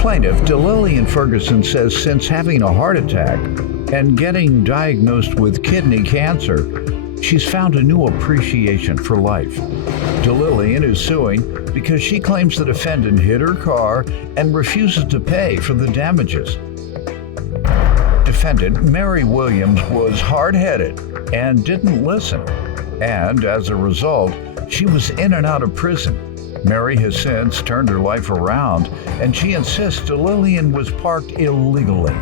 Plaintiff DeLillian Ferguson says since having a heart attack and getting diagnosed with kidney cancer, she's found a new appreciation for life. DeLillian is suing because she claims the defendant hit her car and refuses to pay for the damages. Defendant Mary Williams was hard-headed and didn't listen, and as a result, she was in and out of prison. Mary has since turned her life around, and she insists DeLillian was parked illegally,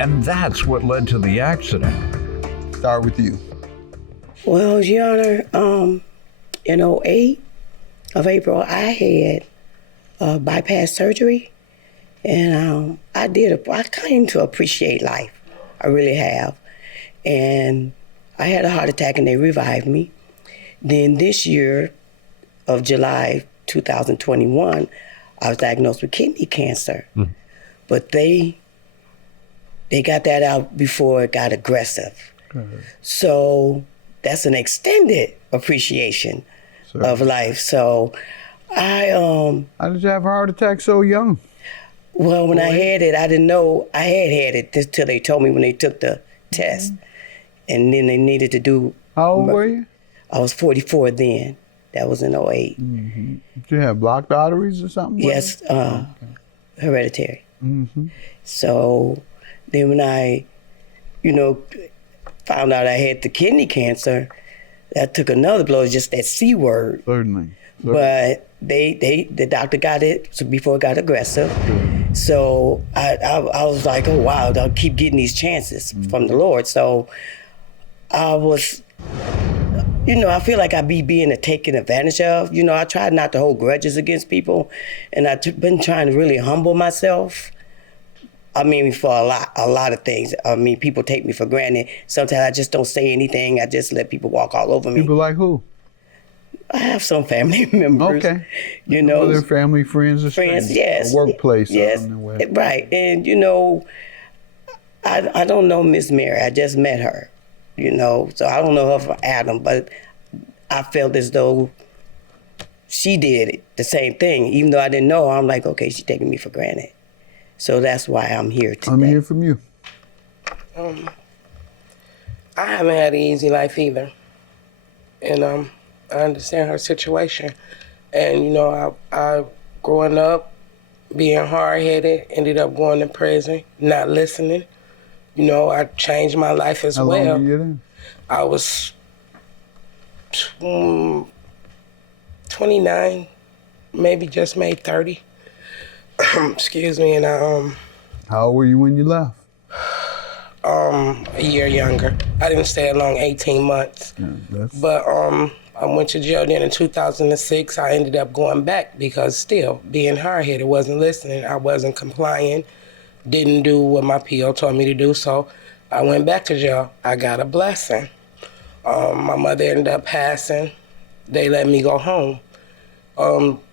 and that's what led to the accident. Start with you. Well, Your Honor, in 08 of April, I had bypass surgery, and I came to appreciate life. I really have. And I had a heart attack and they revived me. Then this year of July 2021, I was diagnosed with kidney cancer. But they got that out before it got aggressive. So that's an extended appreciation of life. So How did you have a heart attack so young? Well, when I had it, I didn't know I had it till they told me when they took the test. And then they needed to do... How old were you? I was 44 then. That was in 08. Did you have blocked arteries or something? Yes, hereditary. So then when I, found out I had the kidney cancer, that took another blow, just that C word. Certainly. But the doctor got it before it got aggressive. So I was like, oh wow, I'll keep getting these chances from the Lord. So I was, I feel like I be being taken advantage of. I try not to hold grudges against people, and I've been trying to really humble myself. I mean, for a lot of things. I mean, people take me for granted. Sometimes I just don't say anything. I just let people walk all over me. People like who? I have some family members. Okay. Other family, friends, or friends, yes. Workplace. Yes, right. And, I don't know Miss Mary. I just met her, So I don't know her from Adam, but I felt as though she did it, the same thing. Even though I didn't know her, I'm like, okay, she's taking me for granted. So that's why I'm here today. I'm here from you. I haven't had an easy life either. And I understand her situation. And, I growing up, being hard-headed, ended up going to prison, not listening. I changed my life as well. How long were you there? I was 29, maybe just made 30. Excuse me, and How old were you when you left? A year younger. I didn't stay long, 18 months. But I went to jail then in 2006. I ended up going back because still being hard-headed, wasn't listening. I wasn't complying, didn't do what my PO told me to do. So I went back to jail. I got a blessing. My mother ended up passing. They let me go home.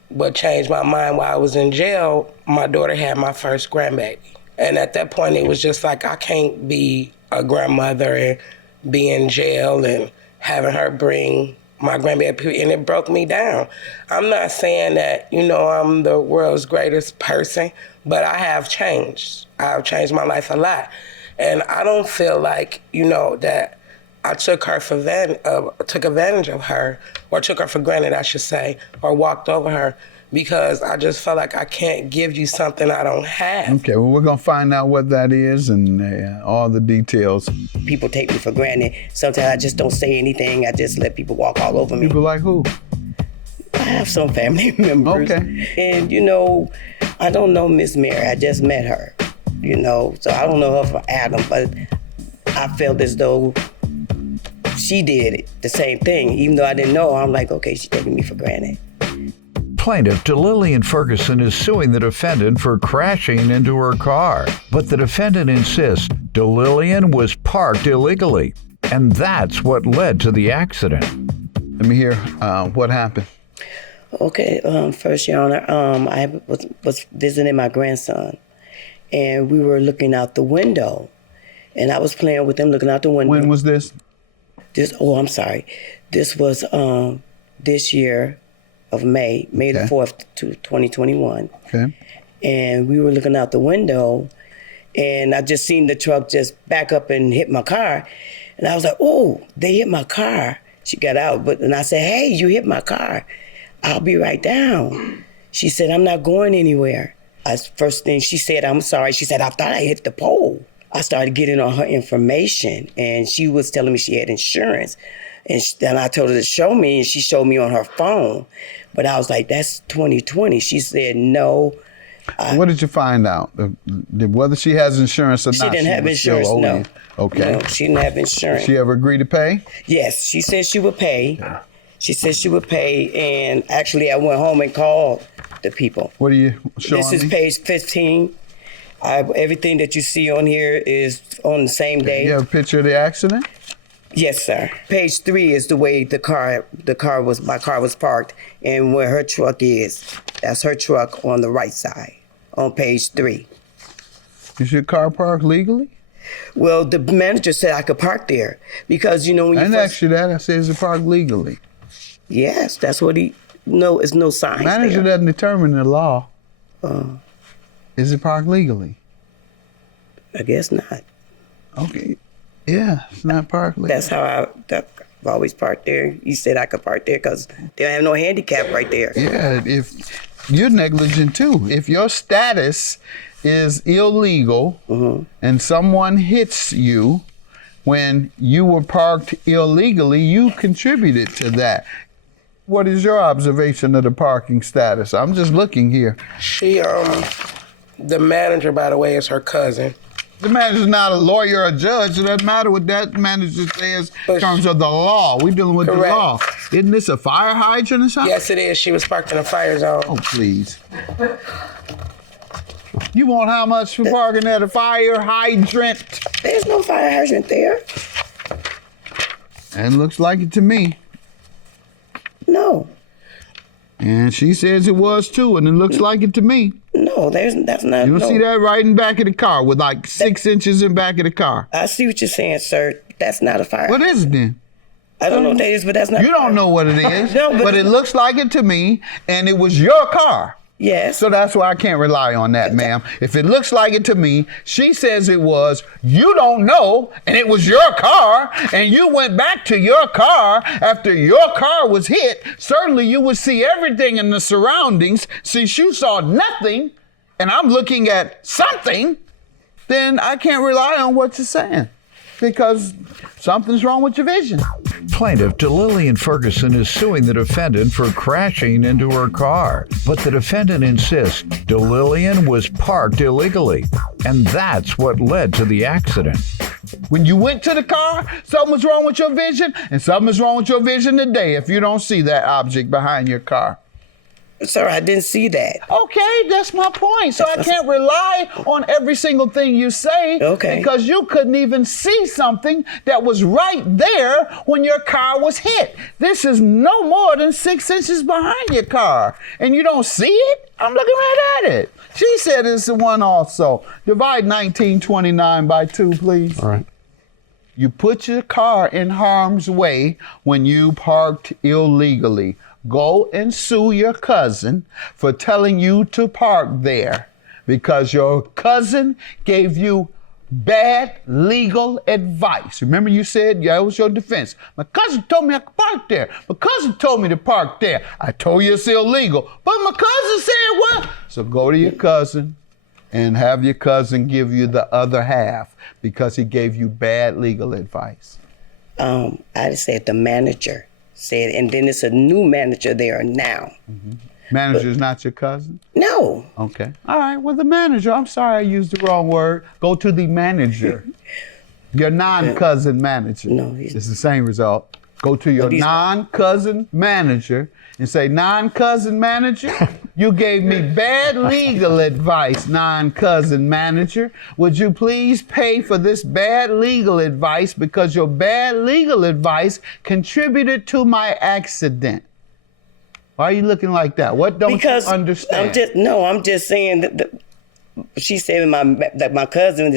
What changed my mind while I was in jail, my daughter had my first grandbaby. And at that point, it was just like, I can't be a grandmother and be in jail and having her bring my grandbaby, and it broke me down. I'm not saying that, I'm the world's greatest person, but I have changed. I've changed my life a lot. And I don't feel like, that I took advantage of her, or took her for granted, I should say, or walked over her, because I just felt like I can't give you something I don't have. Okay, well, we're going to find out what that is and all the details. People take me for granted. Sometimes I just don't say anything. I just let people walk all over me. People like who? I have some family members. Okay. And, I don't know Miss Mary. I just met her, So I don't know her from Adam, but I felt as though she did it, the same thing. Even though I didn't know her, I'm like, okay, she's taking me for granted. Plaintiff DeLillian Ferguson is suing the defendant for crashing into her car. But the defendant insists DeLillian was parked illegally, and that's what led to the accident. Let me hear what happened. Okay, first, Your Honor, I was visiting my grandson, and we were looking out the window, and I was playing with him, looking out the window. When was this? This was this year of May the 4th, 2021. Okay. and we were looking out the window, and I just seen the truck just back up and hit my car. And I was like, oh, they hit my car. She got out, and I said, hey, you hit my car. I'll be right down. She said, I'm not going anywhere. First thing she said, I'm sorry. She said, I thought I hit the pole. I started getting on her information, and she was telling me she had insurance. And then I told her to show me, and she showed me on her phone. But I was like, that's 2020. She said, no. What did you find out? Whether she has insurance or not? She didn't have insurance, no. Okay. No, she didn't have insurance. Did she ever agree to pay? Yes, she said she would pay. She said she would pay, and actually I went home and called the people. What are you showing me? This is page 15. Everything that you see on here is on the same day. You have a picture of the accident? Yes, sir. Page 3 is the way my car was parked, and where her truck is. That's her truck on the right side, on page 3. Is your car parked legally? Well, the manager said I could park there because, when you I didn't ask you that. I said, is it parked legally? Yes, that's what no, it's no sign. Manager doesn't determine the law. Is it parked legally? I guess not. Okay. Yeah, it's not parked legally. That's how I've always parked there. You said I could park there because they don't have no handicap right there. Yeah, if you're negligent too. If your status is illegal and someone hits you when you were parked illegally, you contributed to that. What is your observation of the parking status? I'm just looking here. She, the manager, by the way, is her cousin. The manager's not a lawyer or a judge. It doesn't matter what that manager says in terms of the law. We're dealing with the law. Isn't this a fire hydrant or something? Yes, it is. She was parked in a fire zone. Oh, please. You want how much for parking at a fire hydrant? There's no fire hydrant there. It looks like it to me. No. And she says it was too, and it looks like it to me. No, that's not. You don't see that right in back of the car with like 6 inches in back of the car. I see what you're saying, sir. That's not a fire. What is it then? I don't know what that is, but that's not. You don't know what it is, No, but it looks like it to me, and it was your car. Yes. So that's why I can't rely on that, ma'am. If it looks like it to me, she says it was, you don't know, and it was your car, and you went back to your car after your car was hit. Certainly you would see everything in the surroundings. Since you saw nothing, and I'm looking at something, then I can't rely on what you're saying because something's wrong with your vision. Plaintiff DeLillian Ferguson is suing the defendant for crashing into her car. But the defendant insists DeLillian was parked illegally, and that's what led to the accident. When you went to the car, something was wrong with your vision, and something is wrong with your vision today if you don't see that object behind your car. Sir, I didn't see that. Okay, that's my point. So I can't rely on every single thing you say. Okay. Because you couldn't even see something that was right there when your car was hit. This is no more than 6 inches behind your car. And you don't see it? I'm looking right at it. She said it's the one also. Divide 1929 by 2, please. All right. You put your car in harm's way when you parked illegally. Go and sue your cousin for telling you to park there because your cousin gave you bad legal advice. Remember you said that was your defense. My cousin told me I could park there. My cousin told me to park there. I told you it's illegal, but my cousin said what? So go to your cousin and have your cousin give you the other half because he gave you bad legal advice. I just said the manager said, and then it's a new manager there now. Manager's not your cousin? No. Okay. All right. Well, the manager, I'm sorry I used the wrong word. Go to the manager. Your non-cousin manager. No. It's the same result. Go to your non-cousin manager and say, non-cousin manager, you gave me bad legal advice, non-cousin manager. Would you please pay for this bad legal advice because your bad legal advice contributed to my accident? Why are you looking like that? What don't you understand? I'm just saying that she said that my cousin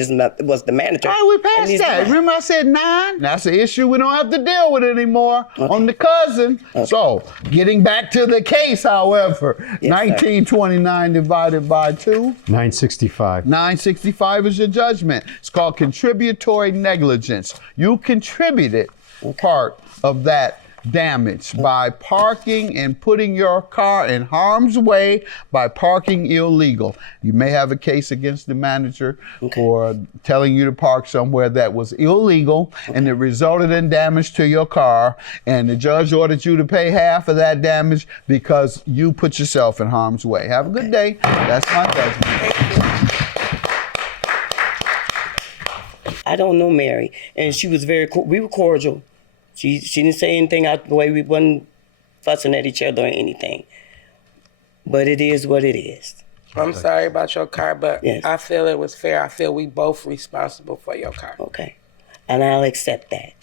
was the manager. All right, we and passed he's that. not. Remember I said 9? That's an issue we don't have to deal with anymore on the cousin. So, getting back to the case, however, Yes, 1929 divided by 2. 965. 965 is your judgment. It's called contributory negligence. You contributed part of that damage by parking and putting your car in harm's way by parking illegal. You may have a case against the manager for telling you to park somewhere that was illegal and it resulted in damage to your car, and the judge ordered you to pay half of that damage because you put yourself in harm's way. Have a good day. That's my judgment. I don't know Mary, and she was we were cordial. She didn't say anything out the way. We wasn't fussing at each other or anything. But it is what it is. I'm sorry about your car, but Yes. I feel it was fair. I feel we both responsible for your car. Okay. And I'll accept that.